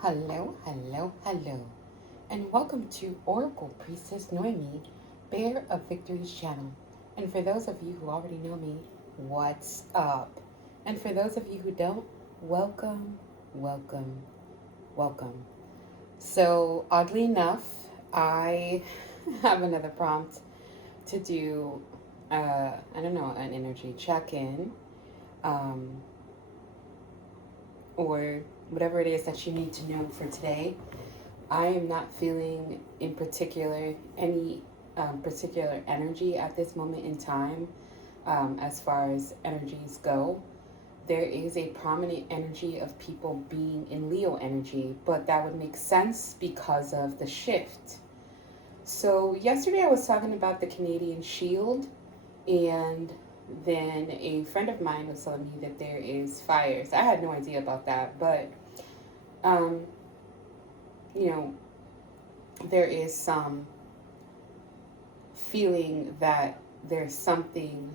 Hello, hello, hello, and welcome to Oracle Priestess Noemi, Bear of Victory's channel. And for those of you who already know me, what's up? And for those of you who don't, welcome, welcome, welcome. So, oddly enough, I have another prompt to do, an energy check in. Um, or whatever it is that you need to know for today. I am not feeling in particular any particular energy at this moment in time as far as energies go. There is a prominent energy of people being in Leo energy, but that would make sense because of the shift. So, yesterday I was talking about the Canadian Shield, and then a friend of mine was telling me that there is fires. I had no idea about that, but um, you know, there is some feeling that there's something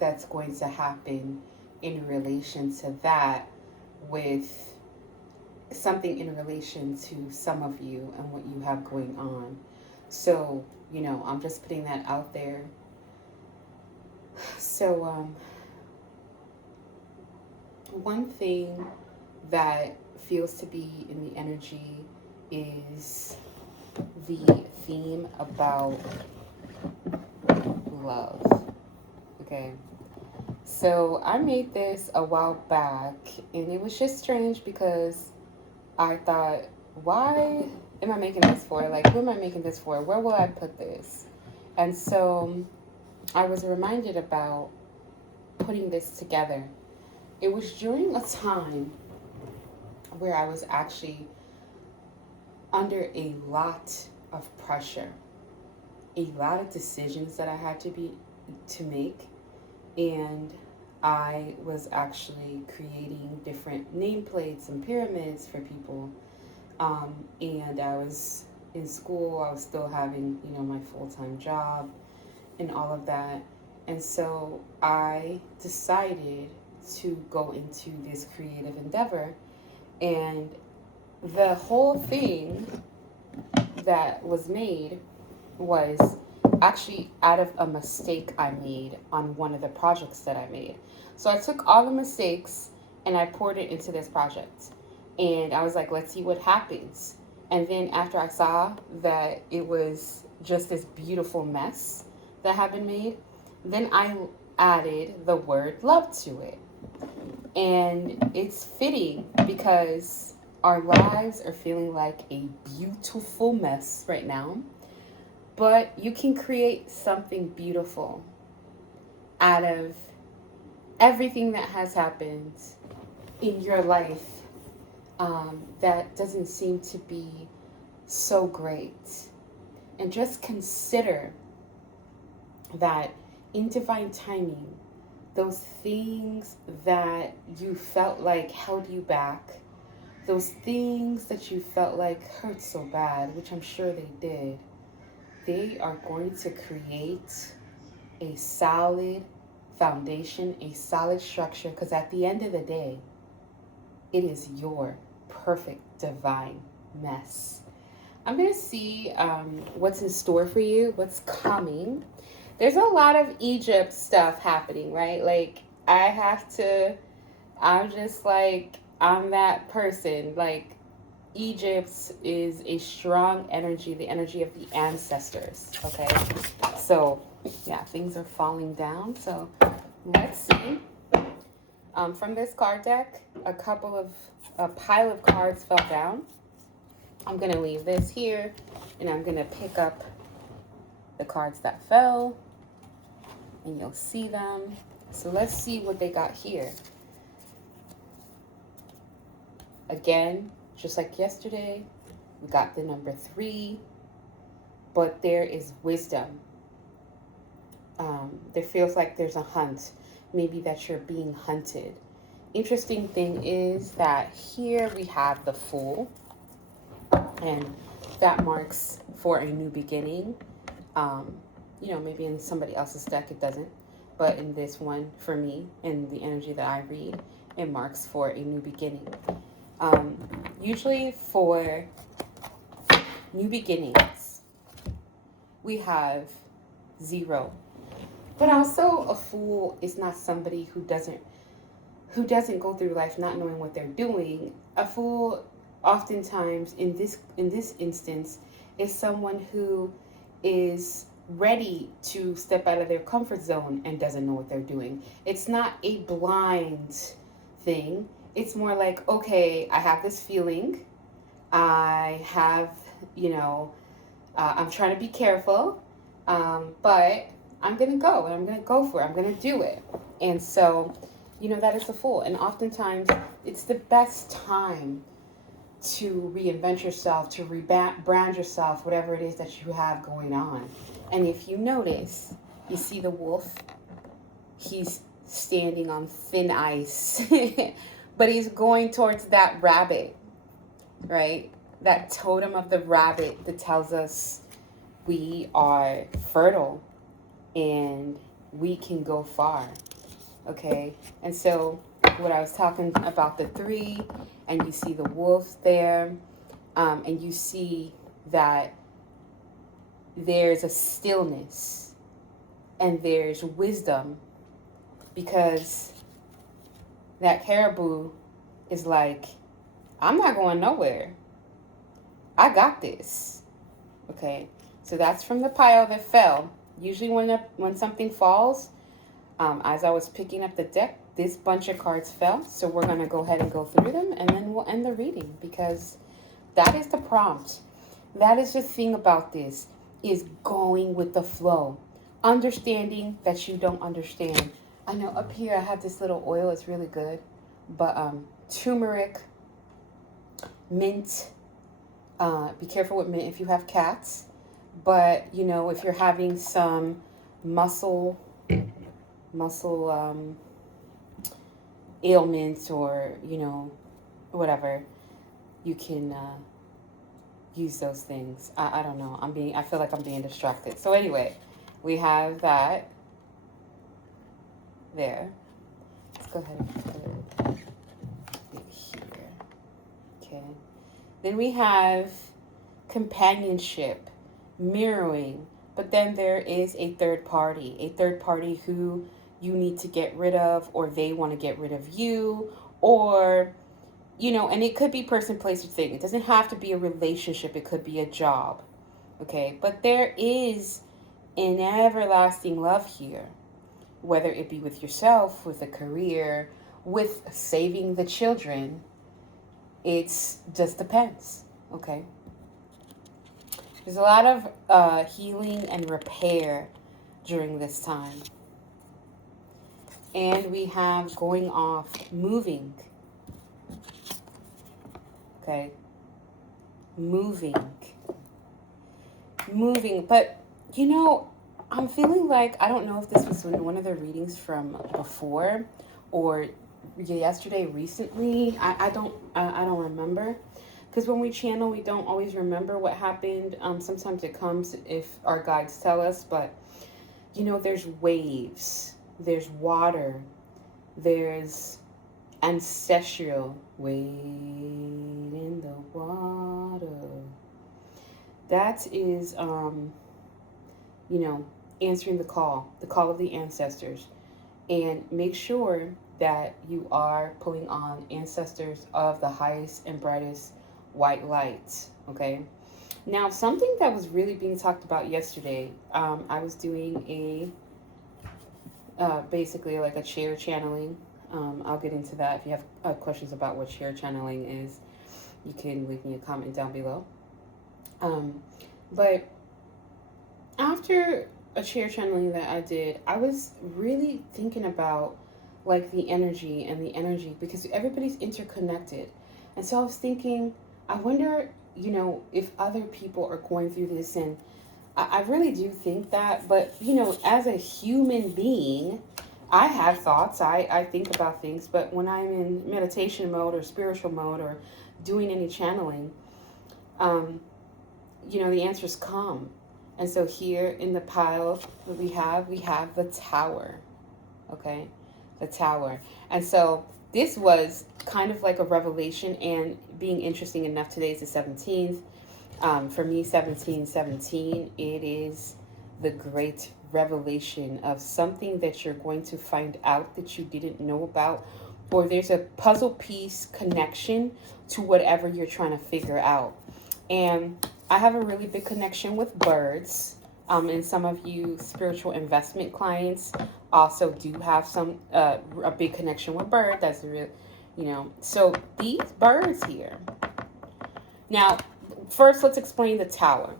that's going to happen in relation to that, with something in relation to some of you and what you have going on. So, I'm just putting that out there. So, one thing that feels to be in the energy is the theme about love. Okay. So I made this a while back, and it was just strange because I thought, why am I making this for? Like, who am I making this for? Where will I put this? And so I was reminded about putting this together. It was during a time where I was actually under a lot of pressure, a lot of decisions that I had to make, and I was actually creating different nameplates and pyramids for people. And I was in school. I was still having, my full-time job and all of that. And so I decided to go into this creative endeavor, and the whole thing that was made was actually out of a mistake I made on one of the projects that I made. So I took all the mistakes and I poured it into this project. And I was like, let's see what happens. And then after I saw that it was just this beautiful mess that had been made, then I added the word love to it. And it's fitting because our lives are feeling like a beautiful mess right now. But you can create something beautiful out of everything that has happened in your life that doesn't seem to be so great. And just consider that in divine timing, those things that you felt like held you back, those things that you felt like hurt so bad, which I'm sure they did, they are going to create a solid foundation, a solid structure, because at the end of the day, it is your perfect divine mess. I'm going to see what's in store for you, what's coming. There's a lot of Egypt stuff happening, right? Like, I'm just like, I'm that person. Like, Egypt is a strong energy, the energy of the ancestors, okay? So, yeah, things are falling down. So, let's see. From this card deck, a pile of cards fell down. I'm going to leave this here, and I'm going to pick up the cards that fell, and you'll see them. So, let's see what they got here. Again, just like yesterday, we got the number 3, but there is wisdom. There feels like there's a hunt, maybe that you're being hunted. Interesting thing is that here we have the Fool, and that marks for a new beginning. Maybe in somebody else's deck it doesn't, but in this one, for me, in the energy that I read, it marks for a new beginning. Usually for new beginnings, we have 0. But also a fool is not somebody who doesn't go through life not knowing what they're doing. A fool oftentimes in this instance is someone who is ready to step out of their comfort zone and doesn't know what they're doing. It's not a blind thing. It's more like, okay, I have this feeling. I have, I'm trying to be careful, but I'm going to go and I'm going to go for it. I'm going to do it. And so, that is a fool. And oftentimes, it's the best time to reinvent yourself, to rebrand yourself, whatever it is that you have going on. And if you notice, you see the wolf, he's standing on thin ice, but he's going towards that rabbit, right? That totem of the rabbit that tells us we are fertile and we can go far. Okay, and so what I was talking about, the 3, and you see the wolf there, and you see that there's a stillness and there's wisdom, because that caribou is like, I'm not going nowhere. I got this. Okay, so that's from the pile that fell. Usually when something falls, as I was picking up the deck, this bunch of cards fell. So we're going to go ahead and go through them, and then we'll end the reading, because that is the prompt. That is the thing about this, is going with the flow. Understanding that you don't understand. I know up here I have this little oil. It's really good. But turmeric, mint. Be careful with mint if you have cats. But, if you're having some muscle ailments, or whatever, you can use those things. I don't know, I feel like I'm being distracted. So anyway, we have that there. Let's go ahead and put it here. Okay, then we have companionship, mirroring. But then there is a third party who you need to get rid of, or they want to get rid of you, or, and it could be person, place, or thing. It doesn't have to be a relationship. It could be a job. Okay, but there is an everlasting love here, whether it be with yourself, with a career, with saving the children. It's just depends. Okay. There's a lot of healing and repair during this time. And we have going off, moving. Okay. Moving. But, I'm feeling like, I don't know if this was one of the readings from before or yesterday, recently. I don't remember. Because when we channel, we don't always remember what happened. Sometimes it comes if our guides tell us. But, there's waves. There's water. There's ancestral. Wade in the water. That is, answering the call of the ancestors. And make sure that you are pulling on ancestors of the highest and brightest white light. Okay, now something that was really being talked about yesterday, I was doing basically like a chair channeling. I'll get into that. If you have questions about what chair channeling is, you can leave me a comment down below. But after a chair channeling that I did, I was really thinking about like the energy, because everybody's interconnected. And so I was thinking, I wonder, if other people are going through this. And I really do think that. But, as a human being, I have thoughts. I think about things. But when I'm in meditation mode or spiritual mode or doing any channeling, the answers come. And so here in the pile that we have the tower. Okay? The tower. And so this was kind of like a revelation, and being interesting enough, today is the 17th. For me, 1717, it is the great revelation of something that you're going to find out that you didn't know about, or there's a puzzle piece connection to whatever you're trying to figure out. And I have a really big connection with birds. And some of you spiritual investment clients also do have a big connection with bird. That's real, So these birds here. Now, first, let's explain the tower.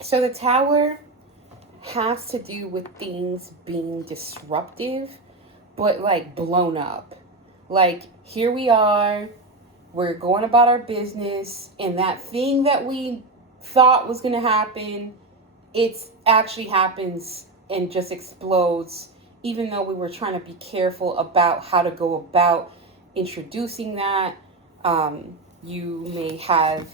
So the tower has to do with things being disruptive, but like blown up. Like, here we are, we're going about our business, and that thing that we thought was going to happen, it actually happens and just explodes, even though we were trying to be careful about how to go about introducing that. You may have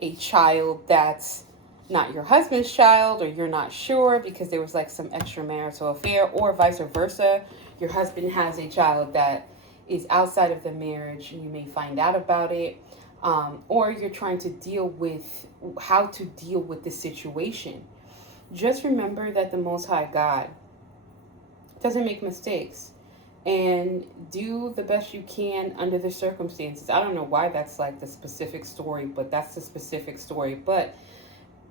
a child that's not your husband's child, or you're not sure because there was like some extramarital affair, or vice versa. Your husband has a child that is outside of the marriage, and you may find out about it. Or you're trying to deal with how to deal with the situation. Just remember that the Most High God doesn't make mistakes, and do the best you can under the circumstances. I don't know why that's like the specific story, but that's the specific story. But,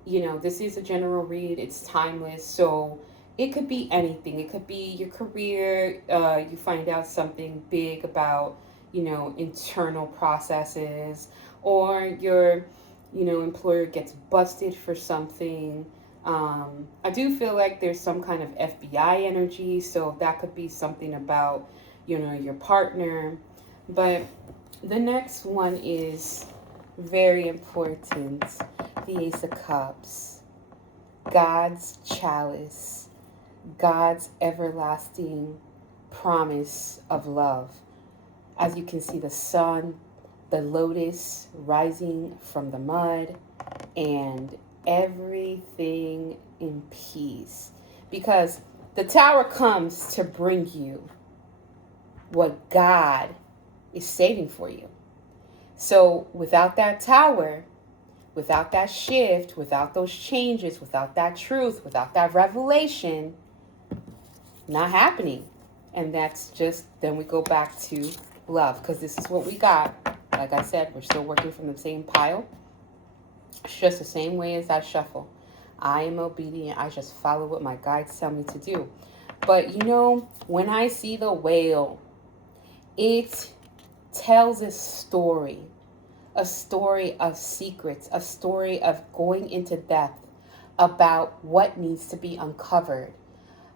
this is a general read. It's timeless. So it could be anything. It could be your career. You find out something big about, internal processes, or your, employer gets busted for something. I do feel like there's some kind of FBI energy, so that could be something about, your partner. But the next one is very important. The Ace of Cups. God's chalice. God's everlasting promise of love. As you can see, the sun, the lotus rising from the mud, and everything in peace, because the tower comes to bring you what God is saving for you. So without that tower, without that shift, without those changes, without that truth, without that revelation, not happening. And that's just, then we go back to love, because this is what we got. Like I said, we're still working from the same pile. It's just the same way as I shuffle. I am obedient. I just follow what my guides tell me to do. But when I see the whale, it tells a story of secrets, a story of going into depth about what needs to be uncovered.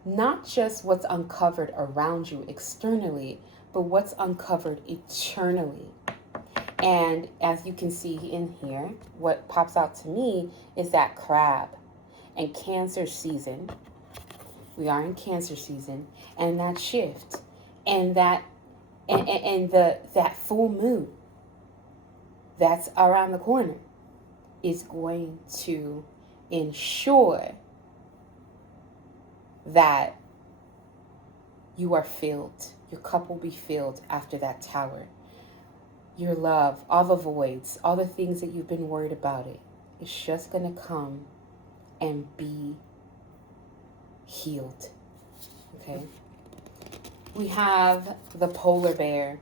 Not just what's uncovered around you externally, but what's uncovered eternally. And as you can see in here, what pops out to me is that crab and Cancer season. We are in Cancer season, and that shift, and that full moon that's around the corner is going to ensure that you are filled. Your cup will be filled after that tower. Your love, all the voids, all the things that you've been worried about, it's just going to come and be healed. Okay? We have the polar bear.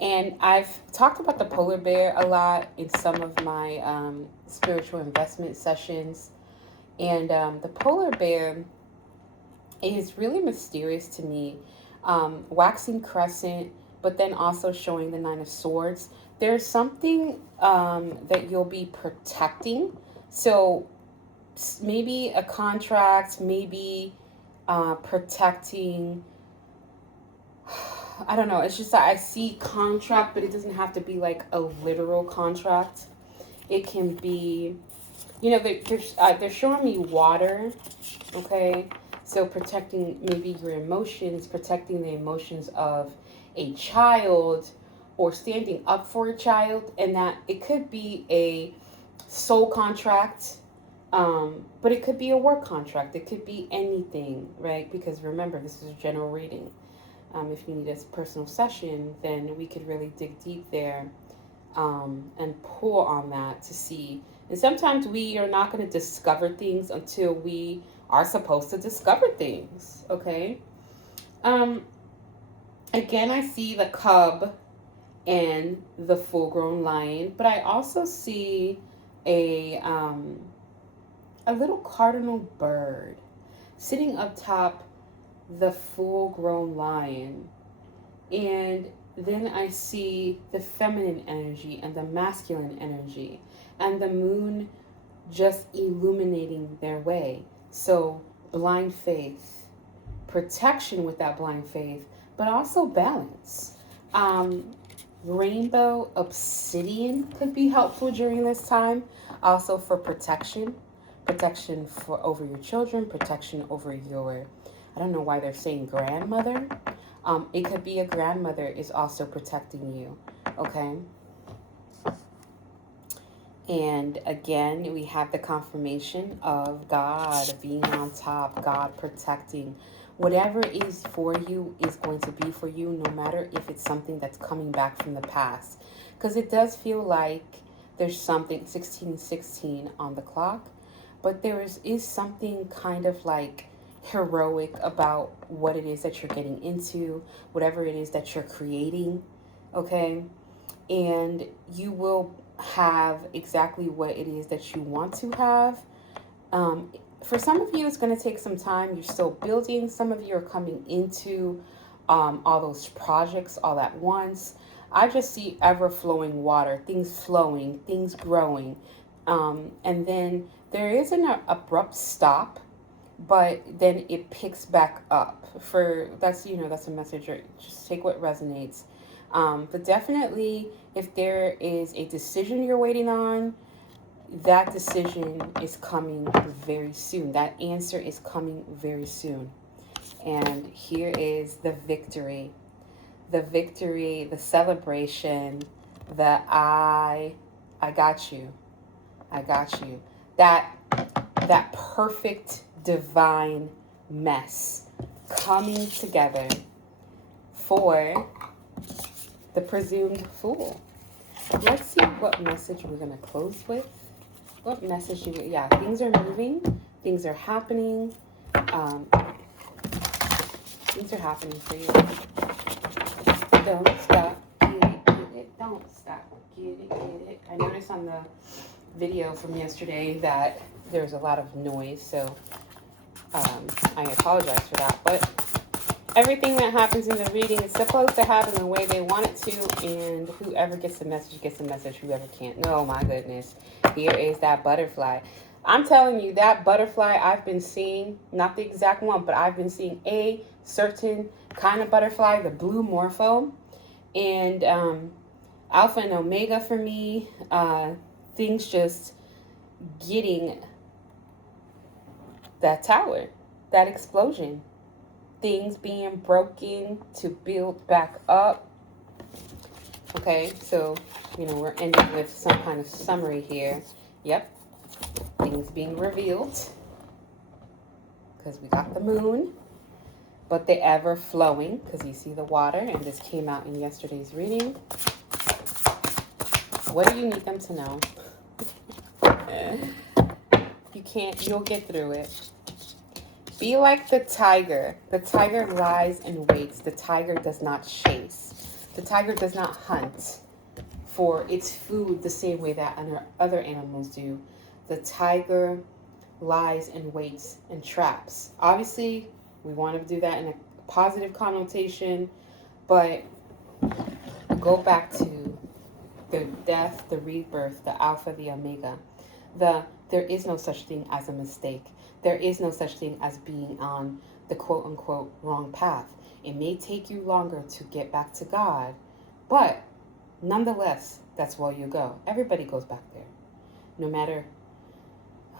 And I've talked about the polar bear a lot in some of my spiritual investment sessions. And the polar bear is really mysterious to me. Waxing crescent, but then also showing the Nine of Swords. There's something that you'll be protecting. So maybe a contract, maybe protecting. I don't know. It's just that I see contract, but it doesn't have to be like a literal contract. It can be, they're showing me water, okay? So protecting maybe your emotions, protecting the emotions of a child, or standing up for a child, and that it could be a soul contract, but it could be a work contract. It could be anything, right? Because remember, this is a general reading. If you need a personal session, then we could really dig deep there, and pull on that to see. And sometimes we are not going to discover things until we are supposed to discover things. Okay. Um, Again, I see the cub and the full-grown lion, but I also see a um, a little cardinal bird sitting up top the full-grown lion, and then I see the feminine energy and the masculine energy, and the moon just illuminating their way. So blind faith, protection with that blind faith, but also balance. Um, Rainbow obsidian could be helpful during this time, also for protection, protection for over your children, protection over your, I don't know why they're saying grandmother. It could be a grandmother is also protecting you. Okay. And again, we have the confirmation of God being on top, God protecting. Whatever is for you is going to be for you, no matter if it's something that's coming back from the past. Because it does feel like there's something, 1616 on the clock, but is something kind of like heroic about what it is that you're getting into, whatever it is that you're creating, okay? And you will have exactly what it is that you want to have. For some of you, it's going to take some time. You're still building. Some of you are coming into all those projects all at once. I just see ever flowing water, things flowing, things growing. And then there is an abrupt stop, but then it picks back up. That's a message. Or just take what resonates. But definitely, if there is a decision you're waiting on, that decision is coming very soon. That answer is coming very soon. And here is the victory. The victory, the celebration, the I got you. I got you. That perfect divine mess coming together for the presumed fool. Let's see what message we're going to close with. What message things are moving, things are happening, things are happening for you. Don't stop, get it, don't stop, get it. I noticed on the video from yesterday that there's a lot of noise, so I apologize for that, but everything that happens in the reading is supposed to happen the way they want it to, and whoever gets the message gets the message, whoever can't. Oh my goodness. Here is that butterfly. I'm telling you, that butterfly I've been seeing, not the exact one, but I've been seeing a certain kind of butterfly, the blue morpho, and alpha and omega for me, things just getting that tower, that explosion. Things being broken to build back up. Okay, so, we're ending with some kind of summary here. Yep, things being revealed. Because we got the moon, but the ever flowing, because you see the water, and this came out in yesterday's reading. What do you need them to know? You'll get through it. Be like the tiger. The tiger lies and waits. The tiger does not chase. The tiger does not hunt for its food the same way that other animals do. The tiger lies and waits and traps. Obviously, we want to do that in a positive connotation, but go back to the death, the rebirth, the alpha, the omega. There is no such thing as a mistake. There is no such thing as being on the quote-unquote wrong path. It may take you longer to get back to God, but nonetheless, that's where you go. Everybody goes back there. No matter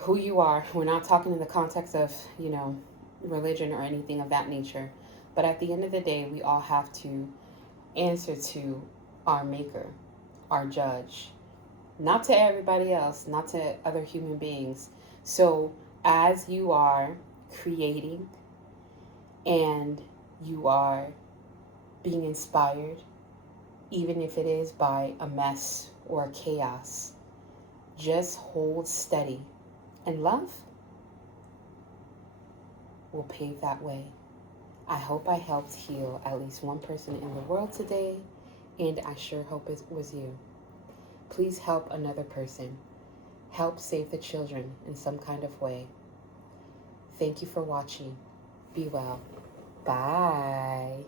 who you are. We're not talking in the context of, religion or anything of that nature. But at the end of the day, we all have to answer to our maker, our judge. Not to everybody else, not to other human beings. So as you are creating and you are being inspired, even if it is by a mess or a chaos. Just hold steady, and love will pave that way. I hope I helped heal at least one person in the world today, and I sure hope it was you. Please help another person. Help save the children in some kind of way. Thank you for watching. Be well. Bye.